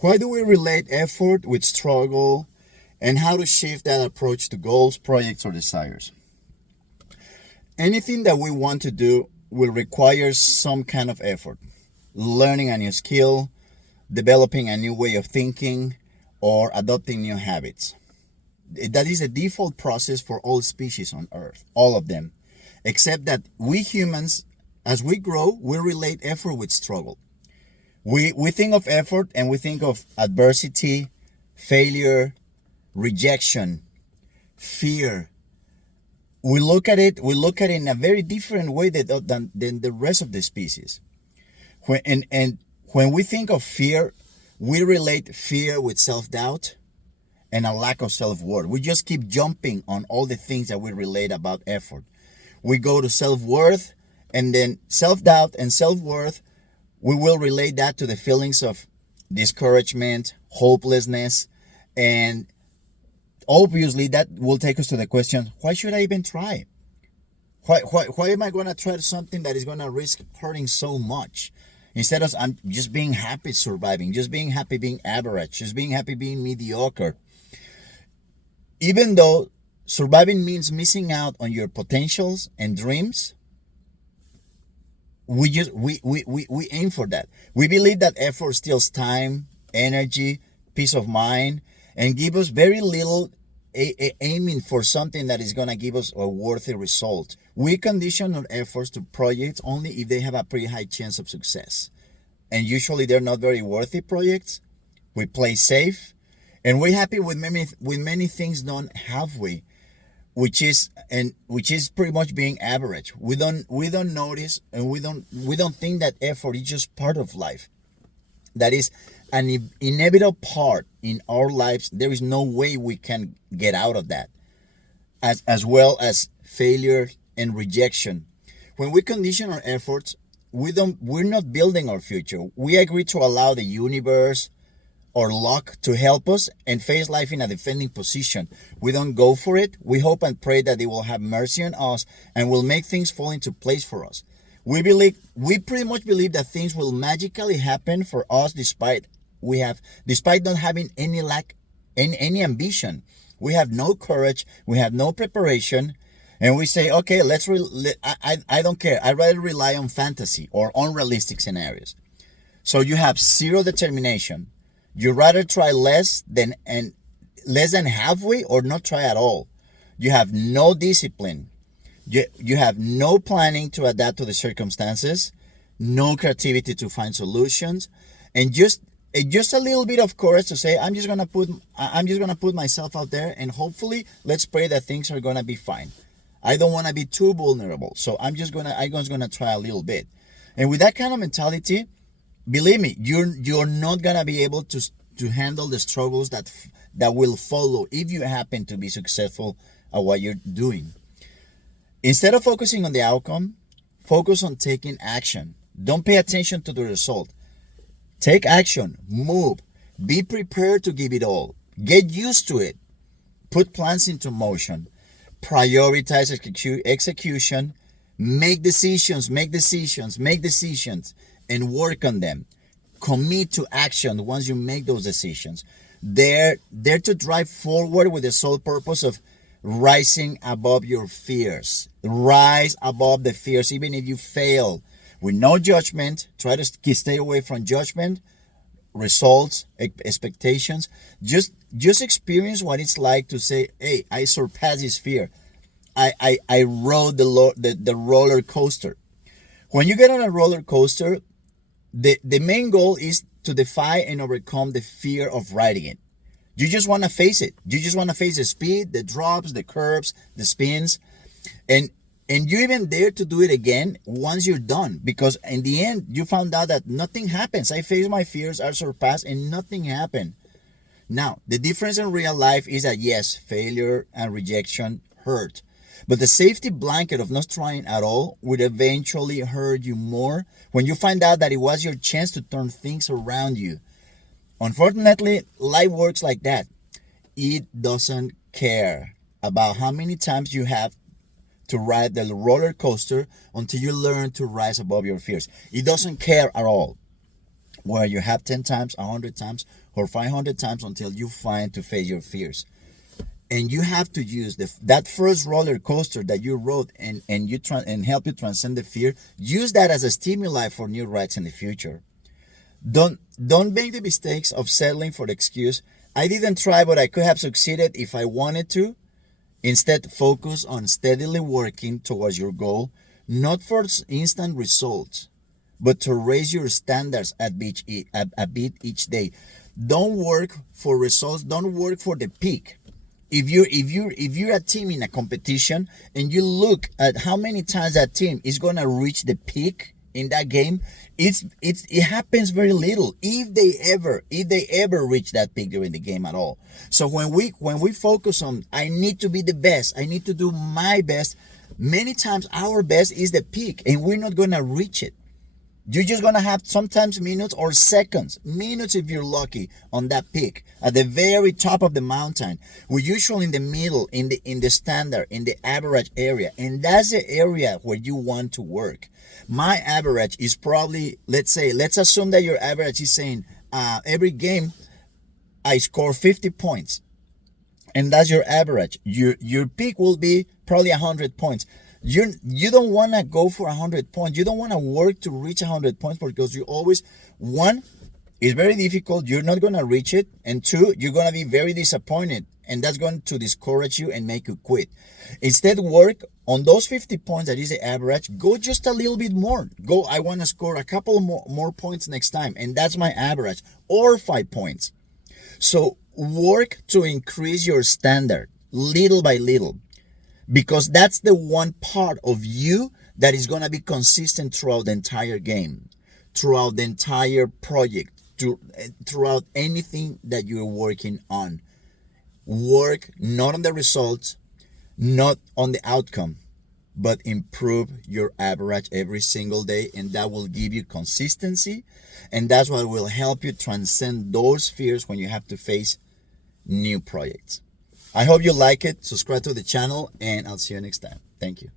Why do we relate effort with struggle, and how to shift that approach to goals, projects, or desires? Anything that we want to do will require some kind of effort. Learning a new skill, developing a new way of thinking, or adopting new habits. That is a default process for all species on Earth, all of them. Except that we humans, as we grow, we relate effort with struggle. We think of effort and we think of adversity, failure, rejection, fear. We look at it in a very different way than the rest of the species. And when we think of fear, we relate fear with self-doubt and a lack of self-worth. We just keep jumping on all the things that we relate about effort. We go to self-worth, and then self-doubt and self-worth, we will relate that to the feelings of discouragement, hopelessness, and obviously that will take us to the question, why should I even try? Why am I going to try something that is going to risk hurting so much? Instead of I'm just being happy surviving, just being happy being average, just being happy being mediocre. Even though surviving means missing out on your potentials and dreams, we aim for that. We believe that effort steals time, energy, peace of mind, and give us very little aiming for something that is going to give us a worthy result. We condition our efforts to projects only if they have a pretty high chance of success. And usually they're not very worthy projects. We play safe, and we're happy with many things done halfway, which is pretty much being average. We don't notice, and we don't think that effort is just part of life. That is an inevitable part in our lives. There is no way we can get out of that, as well as failure and rejection. When we condition our efforts, we're not building our future. We agree to allow the universe or luck to help us and face life in a defending position. We don't go for it. We hope and pray that it will have mercy on us and will make things fall into place for us. We pretty much believe that things will magically happen for us despite not having any ambition. We have no courage, we have no preparation, and we say, okay, I don't care. I'd rather rely on fantasy or unrealistic scenarios. So you have zero determination. You rather try less than halfway or not try at all. You have no discipline. You have no planning to adapt to the circumstances, no creativity to find solutions, and just a little bit of courage to say, I'm just gonna put myself out there, and hopefully let's pray that things are gonna be fine. I don't want to be too vulnerable, so I'm just gonna try a little bit. And with that kind of mentality, believe me, you're not gonna be able to handle the struggles that will follow if you happen to be successful at what you're doing. Instead of focusing on the outcome, focus on taking action. Don't pay attention to the result. Take action, move, be prepared to give it all. Get used to it. Put plans into motion. Prioritize execution. Make decisions, and work on them. Commit to action once you make those decisions. They're to drive forward with the sole purpose of rising above your fears. Rise above the fears, even if you fail. With no judgment, try to stay away from judgment, results, expectations. Just experience what it's like to say, hey, I surpassed this fear. I rode the roller coaster. When you get on a roller coaster, the main goal is to defy and overcome the fear of riding it. You just want to face it. You just want to face the speed, the drops, the curves, the spins. And you even dare to do it again once you're done. Because in the end, you found out that nothing happens. I faced my fears, I surpassed, and nothing happened. Now, the difference in real life is that yes, failure and rejection hurt. But the safety blanket of not trying at all would eventually hurt you more when you find out that it was your chance to turn things around you. Unfortunately, life works like that. It doesn't care about how many times you have to ride the roller coaster until you learn to rise above your fears. It doesn't care at all. where you have 10 times, 100 times, or 500 times until you find to face your fears. And you have to use that first roller coaster that you rode and help you transcend the fear. Use that as a stimuli for new rides in the future. Don't make the mistakes of settling for the excuse, I didn't try, but I could have succeeded if I wanted to. Instead, focus on steadily working towards your goal, not for instant results, but to raise your standards a bit each day. Don't work for results. Don't work for the peak. If you're a team in a competition and you look at how many times that team is gonna reach the peak in that game, it happens very little if they ever reach that peak during the game at all. So when we focus on I need to be the best, I need to do my best, many times our best is the peak and we're not gonna reach it. You're just gonna have sometimes minutes or seconds, minutes if you're lucky, on that peak at the very top of the mountain. We're usually in the middle, in the standard, in the average area, and that's the area where you want to work. My average is probably, let's assume that your average is saying every game I score 50 points, and that's your average. Your peak will be probably 100 points. You don't want to go for 100 points. You don't want to work to reach 100 points because you always, one, it's very difficult. You're not going to reach it. And two, you're going to be very disappointed. And that's going to discourage you and make you quit. Instead, work on those 50 points that is the average. Go just a little bit more. Go, I want to score a couple more points next time. And that's my average. Or 5 points. So work to increase your standard little by little. Because that's the one part of you that is going to be consistent throughout the entire game, throughout the entire project, throughout anything that you're working on. Work not on the results, not on the outcome, but improve your average every single day, and that will give you consistency, and that's what will help you transcend those fears when you have to face new projects. I hope you like it. Subscribe to the channel, and I'll see you next time. Thank you.